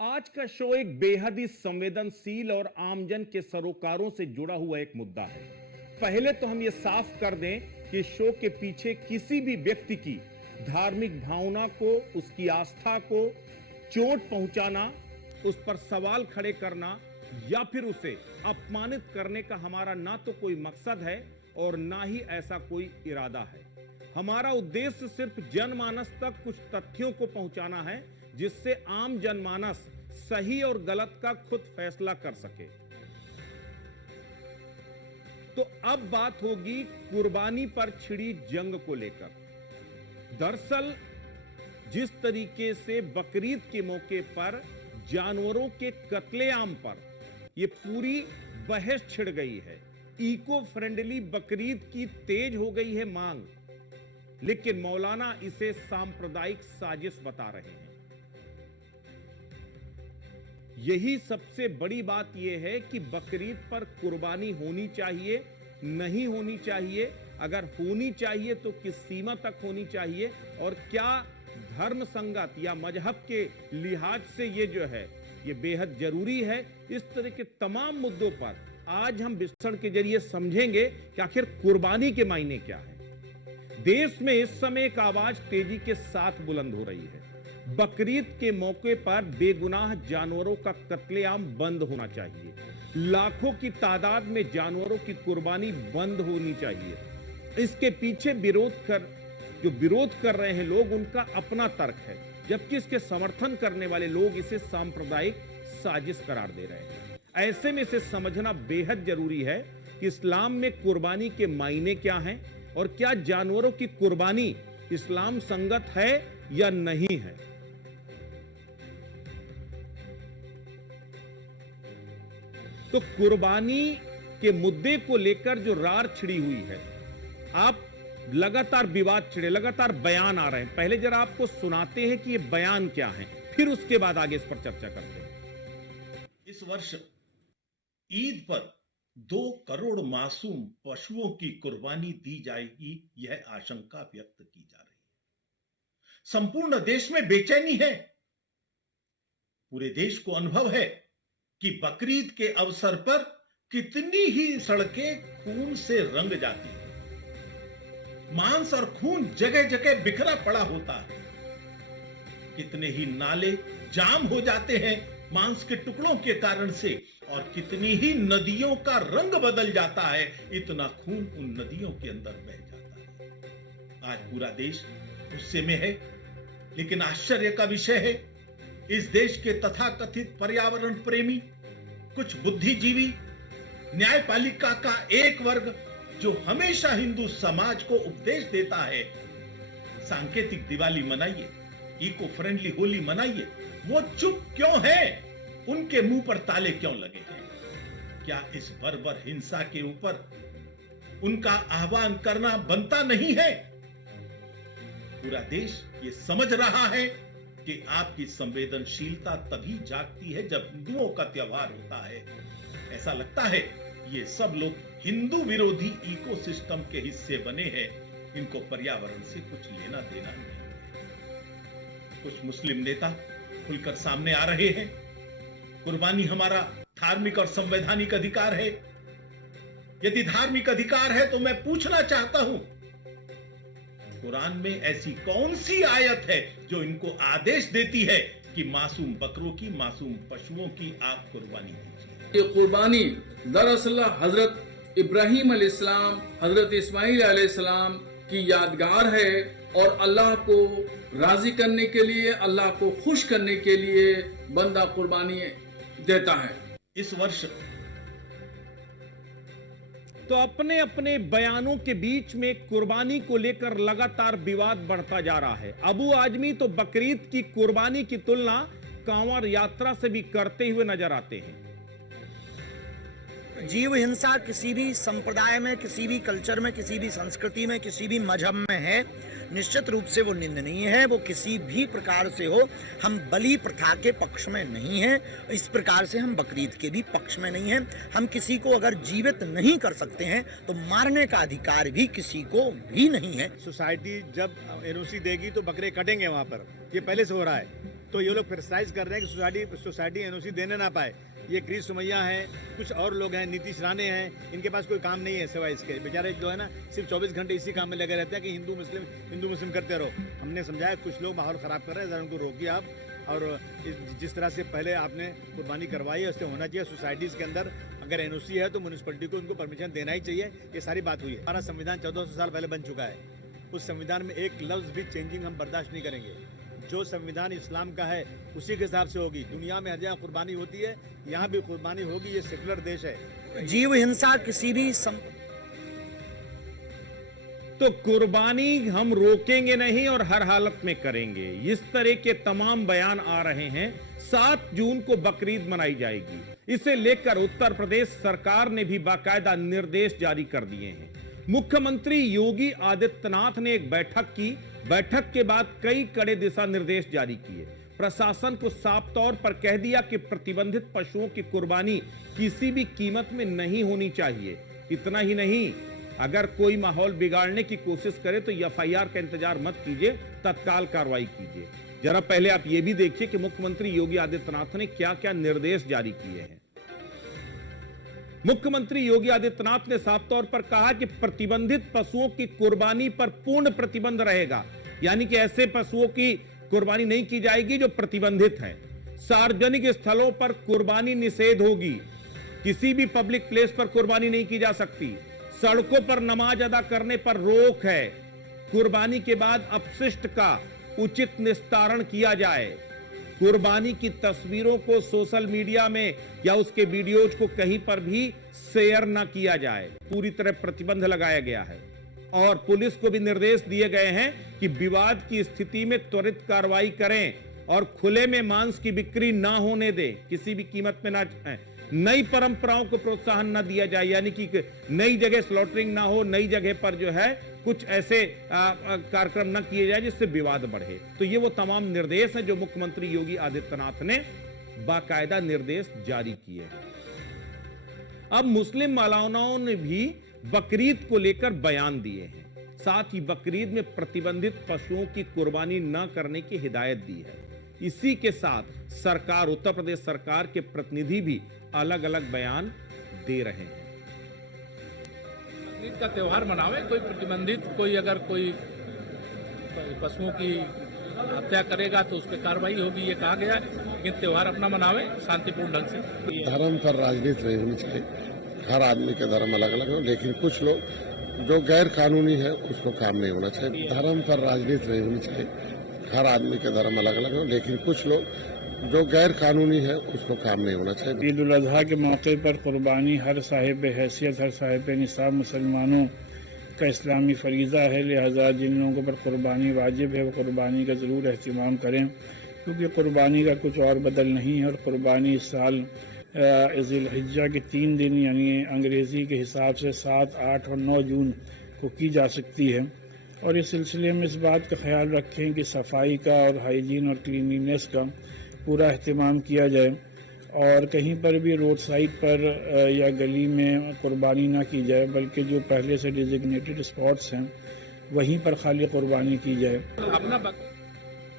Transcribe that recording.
आज का शो एक बेहद ही संवेदनशील और आमजन के सरोकारों से जुड़ा हुआ एक मुद्दा है। पहले तो हम ये साफ कर दें कि शो के पीछे किसी भी व्यक्ति की धार्मिक भावना को, उसकी आस्था को चोट पहुंचाना, उस पर सवाल खड़े करना या फिर उसे अपमानित करने का हमारा ना तो कोई मकसद है और ना ही ऐसा कोई इरादा है। हमारा उद्देश्य सिर्फ जनमानस तक कुछ तथ्यों को पहुंचाना है जिससे आम जनमानस सही और गलत का खुद फैसला कर सके। तो अब बात होगी कुर्बानी पर छिड़ी जंग को लेकर। दरअसल जिस तरीके से बकरीद के मौके पर जानवरों के कत्लेआम पर यह पूरी बहस छिड़ गई है, इको फ्रेंडली बकरीद की तेज हो गई है मांग, लेकिन मौलाना इसे सांप्रदायिक साजिश बता रहे हैं। यही सबसे बड़ी बात यह है कि बकरीद पर कुर्बानी होनी चाहिए, नहीं होनी चाहिए, अगर होनी चाहिए तो किस सीमा तक होनी चाहिए, और क्या धर्म संगत या मजहब के लिहाज से ये जो है ये बेहद जरूरी है। इस तरह के तमाम मुद्दों पर आज हम विश्लेषण के जरिए समझेंगे कि आखिर कुर्बानी के मायने क्या है। देश में इस समय एक आवाज तेजी के साथ बुलंद हो रही है। बकरीद के मौके पर बेगुनाह जानवरों का कत्लेआम बंद होना चाहिए। लाखों की तादाद में जानवरों की कुर्बानी बंद होनी चाहिए। इसके पीछे जो विरोध कर रहे हैं लोग, उनका अपना तर्क है, जबकि इसके समर्थन करने वाले लोग इसे सांप्रदायिक साजिश करार दे रहे हैं। ऐसे में इसे समझना बेहद जरूरी है कि इस्लाम में कुर्बानी के मायने क्या हैं और क्या जानवरों की कुर्बानी इस्लाम संगत है या नहीं है। तो कुर्बानी के मुद्दे को लेकर जो रार छिड़ी हुई है, आप लगातार विवाद छिड़े, लगातार बयान आ रहे हैं। पहले जरा आपको सुनाते हैं कि ये बयान क्या है, फिर उसके बाद आगे इस पर चर्चा करते हैं। इस वर्ष ईद पर 2 करोड़ मासूम पशुओं की कुर्बानी दी जाएगी, यह आशंका व्यक्त की जा रही है। संपूर्ण देश में बेचैनी है। पूरे देश को अनुभव है कि बकरीद के अवसर पर कितनी ही सड़कें खून से रंग जाती हैं। मांस और खून जगह जगह बिखरा पड़ा होता है। कितने ही नाले जाम हो जाते हैं मांस के टुकड़ों के कारण से, और कितनी ही नदियों का रंग बदल जाता है, इतना खून उन नदियों के अंदर बह जाता है। आज पूरा देश गुस्से में है, लेकिन आश्चर्य का विषय है, इस देश के तथाकथित पर्यावरण प्रेमी, कुछ बुद्धिजीवी, न्यायपालिका का एक वर्ग जो हमेशा हिंदू समाज को उपदेश देता है सांकेतिक दिवाली मनाइए, इको फ्रेंडली होली मनाइए, वो चुप क्यों है? उनके मुंह पर ताले क्यों लगे हैं? क्या इस बर्बर हिंसा के ऊपर उनका आह्वान करना बनता नहीं है? पूरा देश ये समझ रहा है कि आपकी संवेदनशीलता तभी जागती है जब हिंदुओं का त्योहार होता है। ऐसा लगता है ये सब लोग हिंदू विरोधी इकोसिस्टम के हिस्से बने हैं, इनको पर्यावरण से कुछ लेना देना नहीं। कुछ मुस्लिम नेता खुलकर सामने आ रहे हैं। कुर्बानी हमारा धार्मिक और संवैधानिक अधिकार है। यदि धार्मिक अधिकार है तो मैं पूछना चाहता हूं, कुरान में ऐसी कौन सी आयत है जो इनको आदेश देती है कि मासूम बकरों की, मासूम पशुओं की आप कुर्बानी दीजिए? ये कुर्बानी दरअसल हजरत इब्राहिम अलैहिस्सलाम, हजरत इस्माइल अलैहिस्सलाम की यादगार है, और अल्लाह को राजी करने के लिए, अल्लाह को खुश करने के लिए बंदा कुर्बानी देता है। इस वर्ष तो अपने अपने बयानों के बीच में कुर्बानी को लेकर लगातार विवाद बढ़ता जा रहा है। अबू आजमी तो बकरीद की कुर्बानी की तुलना कांवड़ यात्रा से भी करते हुए नजर आते हैं। जीव हिंसा किसी भी संप्रदाय में, किसी भी कल्चर में, किसी भी संस्कृति में, किसी भी मजहब में है, निश्चित रूप से वो निंदनीय है। वो किसी भी प्रकार से हो, हम बलि प्रथा के पक्ष में नहीं हैं, इस प्रकार से हम बकरीद के भी पक्ष में नहीं हैं। हम किसी को अगर जीवित नहीं कर सकते हैं तो मारने का अधिकार भी किसी को भी नहीं है। सोसाइटी जब एनओसी देगी तो बकरे कटेंगे वहाँ पर, ये पहले से हो रहा है। तो ये लोग क्रिटिसाइज कर रहे हैं कि सोसाइटी एनओसी देने ना पाए। ये क्रिस सुमैया हैं, कुछ और लोग हैं, नीतीश राणे हैं, इनके पास कोई काम नहीं है सिवाय इसके। बेचारे जो है ना सिर्फ 24 घंटे इसी काम में लगे रहते हैं कि हिंदू मुस्लिम करते रहो। हमने समझाया कुछ लोग माहौल ख़राब कर रहे हैं, ज़रा उनको रोकिए आप। और जिस तरह से पहले आपने कुर्बानी करवाई है उससे होना चाहिए। सोसाइटीज़ के अंदर अगर एनओसी है तो म्यूनसिपलिटी को उनको परमिशन देना ही चाहिए। ये सारी बात हुई है। हमारा संविधान 1400 साल पहले बन चुका है। उस संविधान में एक लफ्ज़ भी चेंजिंग हम बर्दाश्त नहीं करेंगे। जो संविधान इस्लाम का है उसी के हिसाब से होगी। दुनिया में हर जगह कुर्बानी होती है, यहाँ भी कुर्बानी होगी। ये सेकुलर देश है। जीव हिंसा किसी भी तो कुर्बानी हम रोकेंगे नहीं और हर हालत में करेंगे। इस तरह के तमाम बयान आ रहे हैं। 7 जून को बकरीद मनाई जाएगी। इसे लेकर उत्तर प्रदेश सरकार ने भी बाकायदा निर्देश जारी कर दिए हैं। मुख्यमंत्री योगी आदित्यनाथ ने एक बैठक की। बैठक के बाद कई कड़े दिशा निर्देश जारी किए। प्रशासन को साफ तौर पर कह दिया कि प्रतिबंधित पशुओं की कुर्बानी किसी भी कीमत में नहीं होनी चाहिए। इतना ही नहीं, अगर कोई माहौल बिगाड़ने की कोशिश करे तो एफआईआर का इंतजार मत कीजिए, तत्काल कार्रवाई कीजिए। जरा पहले आप ये भी देखिए कि मुख्यमंत्री योगी आदित्यनाथ ने क्या क्या निर्देश जारी किए हैं। मुख्यमंत्री योगी आदित्यनाथ ने साफ तौर पर कहा कि प्रतिबंधित पशुओं की कुर्बानी पर पूर्ण प्रतिबंध रहेगा, यानी कि ऐसे पशुओं की कुर्बानी नहीं की जाएगी जो प्रतिबंधित हैं। सार्वजनिक स्थलों पर कुर्बानी निषेध होगी। किसी भी पब्लिक प्लेस पर कुर्बानी नहीं की जा सकती। सड़कों पर नमाज अदा करने पर रोक है। कुर्बानी के बाद अपशिष्ट का उचित निस्तारण किया जाए। कुर्बानी की तस्वीरों को सोशल मीडिया में या उसके वीडियोज को कहीं पर भी शेयर न किया जाए। पूरी तरह प्रतिबंध लगाया गया है। और पुलिस को भी निर्देश दिए गए हैं कि विवाद की स्थिति में त्वरित कार्रवाई करें और खुले में मांस की बिक्री ना होने दें, किसी भी कीमत में ना। नई परंपराओं को प्रोत्साहन न दिया जाए, यानी कि नई जगह स्लॉटरिंग ना हो, नई जगह पर जो है कुछ ऐसे कार्यक्रम न किए जाए जिससे विवाद बढ़े। तो ये वो तमाम निर्देश हैं जो मुख्यमंत्री योगी आदित्यनाथ ने बाकायदा निर्देश जारी किए हैं। अब मुस्लिम मौलानाओं ने भी बकरीद को लेकर बयान दिए हैं। साथ ही बकरीद में प्रतिबंधित पशुओं की कुर्बानी न करने की हिदायत दी है। इसी के साथ सरकार, उत्तर प्रदेश सरकार के प्रतिनिधि भी अलग अलग बयान दे रहे हैं। बकरीद का त्यौहार मनावे, कोई प्रतिबंधित, कोई अगर कोई पशुओं की हत्या करेगा तो उस पर कार्रवाई होगी, ये कहा गया है। लेकिन त्यौहार अपना मनावे शांतिपूर्ण ढंग से। धर्म पर राजनीति नहीं होनी चाहिए। हर आदमी के धर्म अलग अलग हो, लेकिन कुछ लोग जो गैर कानूनी है उसको काम नहीं होना चाहिए। धर्म पर राजनीति नहीं होनी चाहिए। हर आदमी के धर्म अलग अलग हो, लेकिन कुछ लोग जो गैर कानूनी है उसको काम नहीं होना चाहिए। ईद उल अजहा के मौके पर कुर्बानी हर साहिब हैसियत, हर साहिब निसाब मुसलमानों का इस्लामी फरीज़ा है। लिहाजा जिन लोगों पर कुर्बानी वाजिब है वो कुर्बानी का ज़रूर एहतिमाम करें, क्योंकि कुर्बानी का कुछ और बदल नहीं है। और कुर्बानी इस साल ज़िलहिज्जा के 3 दिन यानी अंग्रेज़ी के हिसाब से 7, 8 और 9 जून को की जा सकती है। और इस सिलसिले में इस बात का ख्याल रखें कि सफाई का और हाइजीन और क्लीनिनेस का पूरा अहतमाम किया जाए और कहीं पर भी रोड साइड पर या गली में कुर्बानी ना की जाए, बल्कि जो पहले से डिजिग्नेटेड स्पॉट्स हैं वहीं पर खाली कुर्बानी की जाए। अपना